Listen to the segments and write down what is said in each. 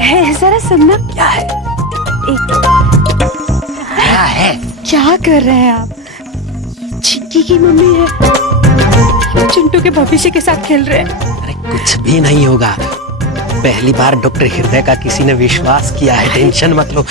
जरा सुनना। क्या है? क्या है? क्या कर रहे हैं आप? चिक्की की मम्मी है, चिंटू के भविष्य के साथ खेल रहे हैं। अरे कुछ भी नहीं होगा, पहली बार डॉक्टर हृदय का किसी ने विश्वास किया है। टेंशन मत लो।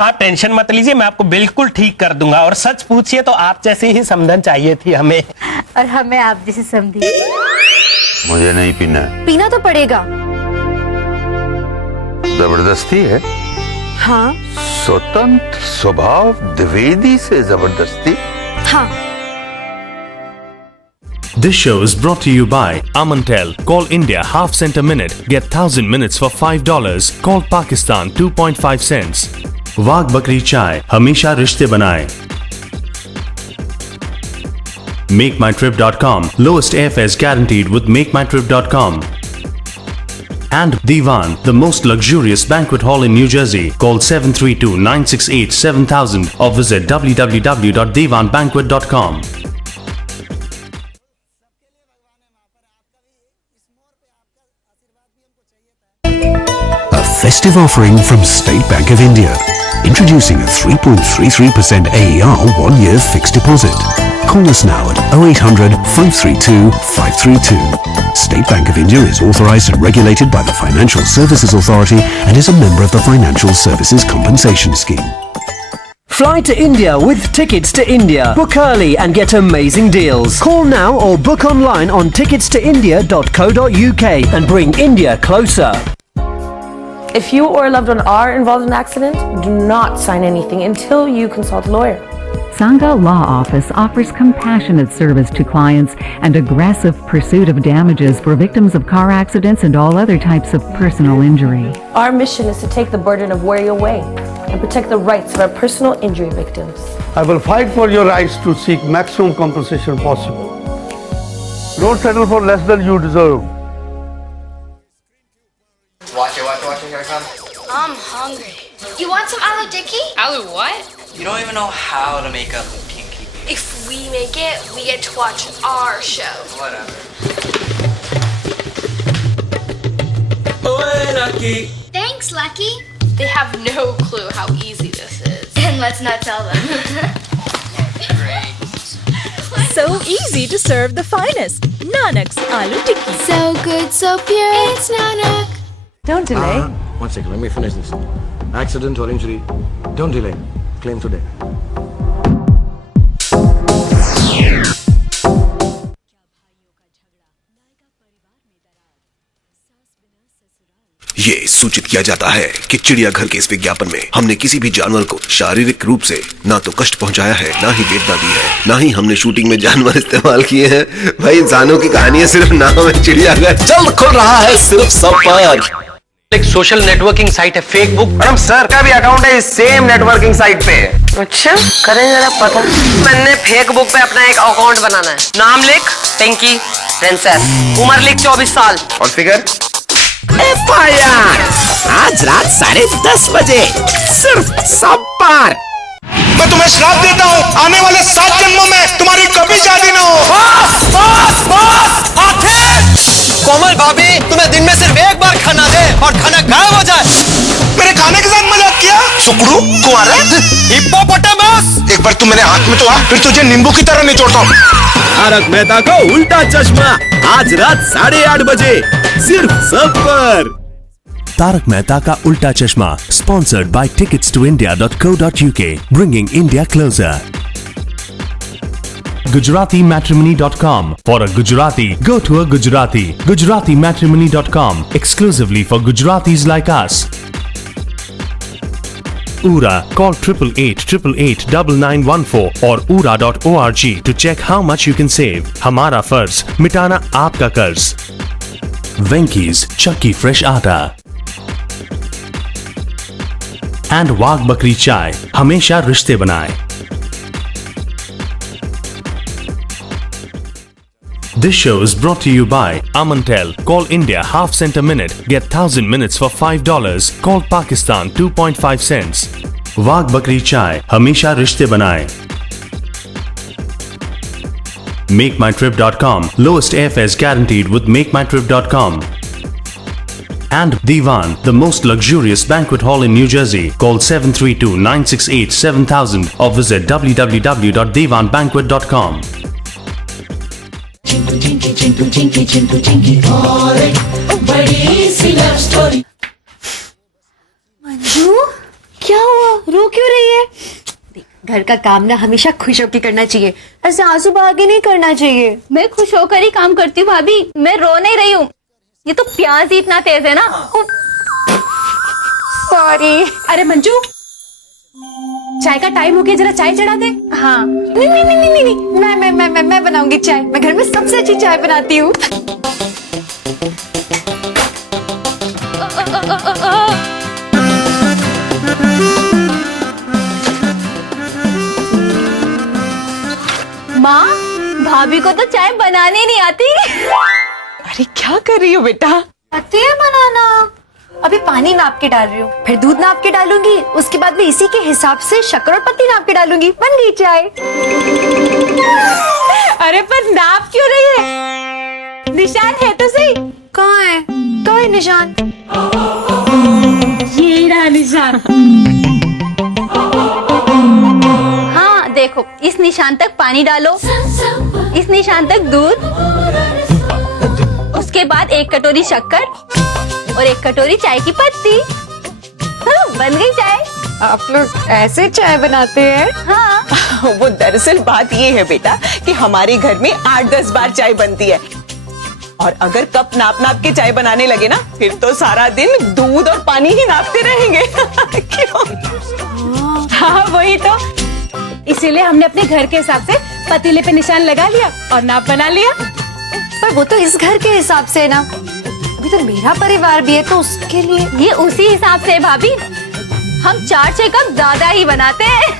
आप टेंशन मत लीजिए, मैं आपको बिल्कुल ठीक कर दूंगा। और सच पूछिए तो आप जैसे ही समधन चाहिए थी हमें। और हमें आप जैसे समझी। मुझे नहीं पीना। पीना तो पड़ेगा। जबरदस्ती है? हाँ। स्वतंत्र स्वभाव द्विवेदी से जबरदस्ती? हाँ। This show is brought to you by Amantel. Call India half cent a minute. Get 1000 minutes for $5. Call Pakistan 2.5 cents. वाघ बकरी चाय हमेशा रिश्ते बनाए. MakeMyTrip.com. Lowest airfares guaranteed with MakeMyTrip.com. And Divan, the most luxurious banquet hall in New Jersey. Call 732-968-7000 or visit www.divanbanquet.com. A festive offering from State Bank of India. Introducing a 3.33% AER 1-year fixed deposit. Call us now at 0800 532 532. State Bank of India is authorized and regulated by the Financial Services Authority and is a member of the Financial Services Compensation Scheme. Fly to India with Tickets to India. Book early and get amazing deals. Call now or book online on ticketstoindia.co.uk and bring India closer. If you or a loved one are involved in an accident, do not sign anything until you consult a lawyer. Sangha Law Office offers compassionate service to clients and aggressive pursuit of damages for victims of car accidents and all other types of personal injury. Our mission is to take the burden of worry away and protect the rights of our personal injury victims. I will fight for your rights to seek maximum compensation possible. Don't settle for less than you deserve. Watch it, here it comes. I'm hungry. You want some aloo tikki? Aloo what? You don't even know how to make a tikki. If we make it, we get to watch our show. Whatever. Thanks, Lucky. They have no clue how easy this is. And let's not tell them. So easy to serve the finest. Nanak's Aloo Tikki. So good, so pure. It's Nanak. Don't delay. One second, let me finish this. Accident or injury, don't delay. Claim today. ये सूचित किया जाता है कि चिड़ियाघर के इस विज्ञापन में हमने किसी भी जानवर को शारीरिक रूप से ना तो कष्ट पहुंचाया है, ना ही वेदना दी है, ना ही हमने शूटिंग में जानवर इस्तेमाल किए हैं। भाई इंसानों की कहानी है, सिर्फ नाम है चिड़ियाघर। जल्द खुल रहा है सिर्फ सब पर। एक सोशल नेटवर्किंग साइट है फेसबुक। मैडम सर का भी अकाउंट है इस सेम नेटवर्किंग साइट पे। अच्छा, करें जरा पता। मैंने फेसबुक पे अपना एक अकाउंट बनाना है। नाम लिख पिंकी प्रिंसेस, उम्र लिख 24 साल और फिगर FIR आज रात 10:30 बजे सिर्फ सब पर। मैं तुम्हें श्राप देता हूँ, आने वाले 7 जन्मों में तुम्हारी कभी शादी ना हो। कोमल भाभी तुम्हें दिन में सिर्फ एक बार खाना दे और खाना गायब हो जाए। मेरे खाने के साथ मजाक किया? सुकड़ू कुंवारा हिप्पोपोटामस। एक बार तू मेरे हाथ में तो आ, फिर तुझे नींबू की तरह निचोड़ता हूँ। तारक मेहता का उल्टा चश्मा आज रात 8:30 बजे सिर्फ सब पर। Tarak Mehta Ka Ulta Chashma, sponsored by ticketstoindia.co.uk, bringing India closer. GujaratiMatrimony.com. For a Gujarati, go to a Gujarati. GujaratiMatrimony.com, exclusively for Gujaratis like us. Ura, call 888-888-9914 or ura.org to check how much you can save. Hamara farz, mitana aapka qarz. Venky's Chakki Fresh Atta. And Wagh Bakri Chai, हमेशा रिश्ते बनाए. This show is brought to you by Amantel. Call India half cent a minute. Get 1000 minutes for $5. Call Pakistan 2.5 cents. Wagh Bakri Chai, हमेशा रिश्ते बनाए. MakeMyTrip.com. Lowest airfares guaranteed with MakeMyTrip.com. and Divan, the most luxurious banquet hall in New Jersey. Call 732-968-7000 or visit www.divanbanquet.com. Manju, क्या हुआ? रो क्यों रही है? घर का काम ना हमेशा खुश होकर करना चाहिए, ऐसे आंसू बहा के नहीं करना चाहिए। मैं खुश होकर ही काम करती हूँ भाभी, मैं रो नहीं रही हूँ। ये तो प्याज ही इतना तेज है ना। सॉरी। अरे मंजू, चाय का टाइम हो गया, जरा चाय चढ़ा दे। हाँ। नहीं नहीं नहीं नहीं नहीं, मैं बनाऊंगी चाय। मैं घर में सबसे अच्छी चाय बनाती हूँ। माँ, भाभी को तो चाय बनाने नहीं आती। अरे क्या कर रही हो बेटा? आती है बनाना। अभी पानी नाप के डाल रही हूँ, फिर दूध नाप के डालूंगी, उसके बाद में इसी के हिसाब से शक्कर और पत्ती नाप के डालूंगी, बन गई चाय। अरे पर नाप क्यों रही है? निशान है तो सही। कहाँ है? कहाँ है निशान? ये रहा निशान। हाँ देखो, इस निशान तक पानी डालो, इस निशान तक दूध, उसके बाद 1 कटोरी शक्कर और 1 कटोरी चाय की पत्ती। हाँ, बन गई चाय। आप लोग ऐसे चाय बनाते हैं? हाँ। वो दरअसल बात ये है बेटा कि हमारे घर में 8-10 बार चाय बनती है, और अगर कप नाप नाप के चाय बनाने लगे ना, फिर तो सारा दिन दूध और पानी ही नापते रहेंगे। क्यों? हाँ वही तो, इसीलिए हमने अपने घर के हिसाब से पतीले पे निशान लगा लिया और नाप बना लिया। पर वो तो इस घर के हिसाब से ना, अभी तो मेरा परिवार भी है तो उसके लिए। ये उसी हिसाब से भाभी, हम 4-6 कप ज्यादा ही बनाते हैं।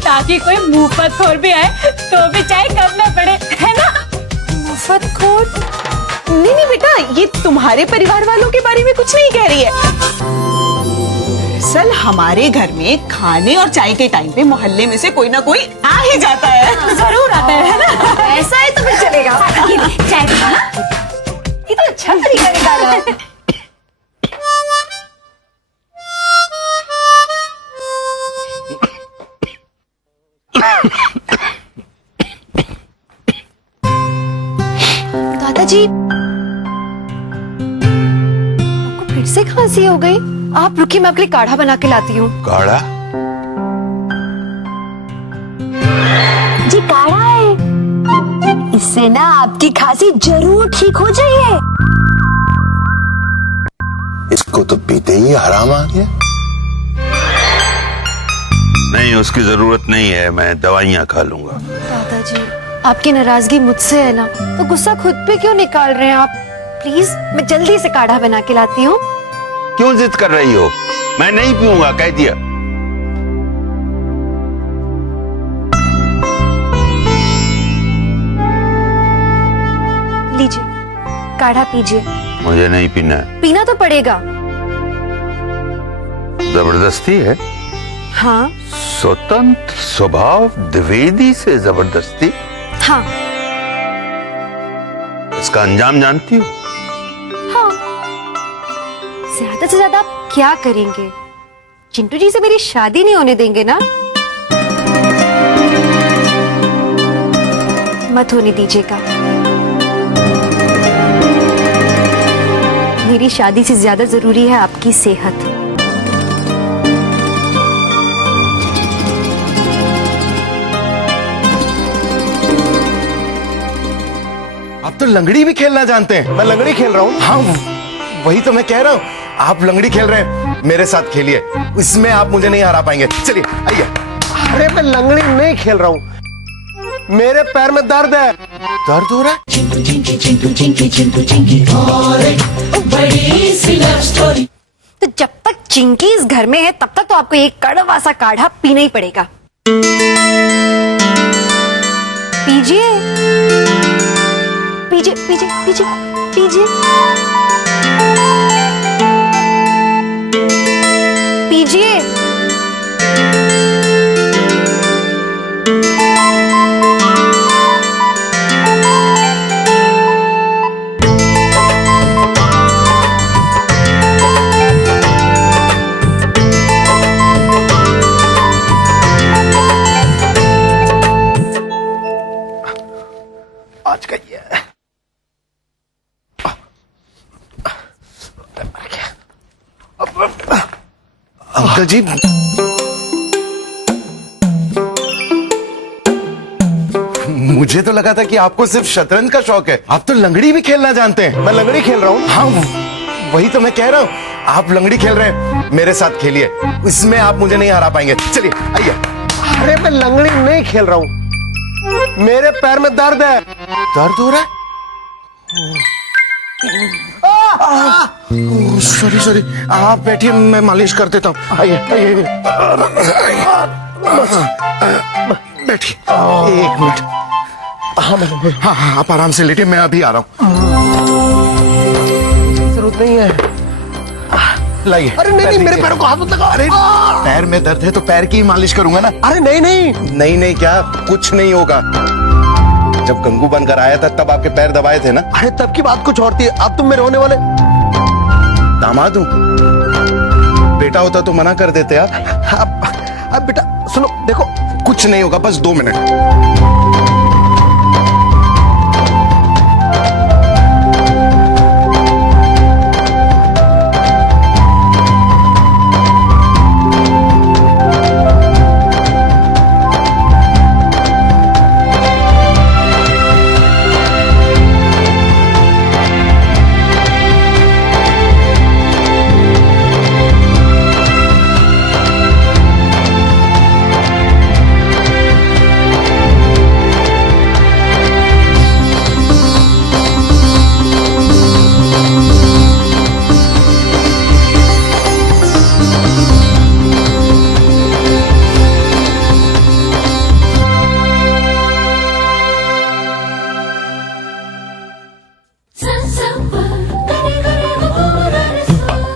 ताकि कोई मुफ्तखोर भी आए तो भी चाय कम ना पड़े, है ना? मुफ्तखोर? नहीं नहीं बेटा, ये तुम्हारे परिवार वालों के बारे में कुछ नहीं कह रही है। दरअसल हमारे घर में खाने और चाय के टाइम पे मोहल्ले में से कोई ना कोई आ ही जाता है। जरूर आता है ना? ऐसा है तो फिर चलेगा। चाय बनाना ये तो अच्छा तरीका निकाला। दादाजी, आपको फिर से खांसी हो गई? आप रुकिए, मैं आपके लिए काढ़ा बना के लाती हूँ। काढ़ा? जी काढ़ा है, इससे ना आपकी खांसी जरूर ठीक हो जाइए। इसको तो पीते ही हराम आ गया। नहीं, उसकी जरूरत नहीं है, मैं दवाइयाँ खा लूंगा। दादाजी, आपकी नाराजगी मुझसे है ना, तो गुस्सा खुद पे क्यों निकाल रहे हैं आप? प्लीज, मैं जल्दी से काढ़ा बना के लाती हूँ। क्यों जिद कर रही हो? मैं नहीं पीऊंगा, कह दिया। लीजिए, काढ़ा पीजिए। मुझे नहीं पीना है। पीना तो पड़ेगा। जबरदस्ती है? हाँ। स्वतंत्र स्वभाव द्विवेदी से जबरदस्ती? हाँ। इसका अंजाम जानती हो? हाँ। ज्यादा से ज्यादा आप क्या करेंगे? चिंटू जी से मेरी शादी नहीं होने देंगे ना? मत होने दीजिएगा। मेरी शादी से ज्यादा जरूरी है आपकी सेहत। आप तो लंगड़ी भी खेलना जानते हैं। मैं लंगड़ी खेल रहा हूँ। हाँ, वही तो मैं कह रहा हूँ। आप लंगड़ी खेल रहे हैं, मेरे साथ खेलिए, इसमें आप मुझे नहीं हरा पाएंगे। चलिए आइए। अरे मैं लंगड़ी नहीं खेल रहा हूँ, मेरे पैर में दर्द है। दर्द हो रहा है? तो जब तक चिंकी इस घर में है तब तक तो आपको एक कड़वा सा काढ़ा पीना ही पड़ेगा। पीजिए पीजिए पीजिए पीजिए पीजिए पीजिए। अंकल जी, मुझे तो लगा था कि आपको सिर्फ शतरंज का शौक है। आप तो लंगड़ी भी खेलना जानते हैं। मैं लंगड़ी खेल रहा हूँ। हाँ, वही तो मैं कह रहा हूँ। आप लंगड़ी खेल रहे हैं, मेरे साथ खेलिए, इसमें आप मुझे नहीं हरा पाएंगे। चलिए आइए। अरे मैं लंगड़ी नहीं खेल रहा हूँ, मेरे पैर में दर्द है। दर्द हो रहा है? सॉरी सॉरी, आप बैठिए, मैं मालिश कर देता हूँ। आइए आइए, बैठिए। एक मिनट। हाँ हाँ, आप आराम से लेटिए, मैं अभी आ रहा हूँ। जरूरत नहीं है। लाइए। अरे नहीं नहीं, मेरे पैरों को हाथ मत लगाओ। अरे पैर में दर्द है तो पैर की ही मालिश करूंगा ना। अरे नहीं नहीं नहीं नहीं, क्या कुछ नहीं होगा। जब गंगू बनकर आया था तब आपके पैर दबाए थे ना। अरे तब की बात कुछ और थी, अब तुम मेरे होने वाले दामाद हूँ। बेटा होता तो मना कर देते आप। अब बेटा सुनो, देखो कुछ नहीं होगा, बस 2 मिनट।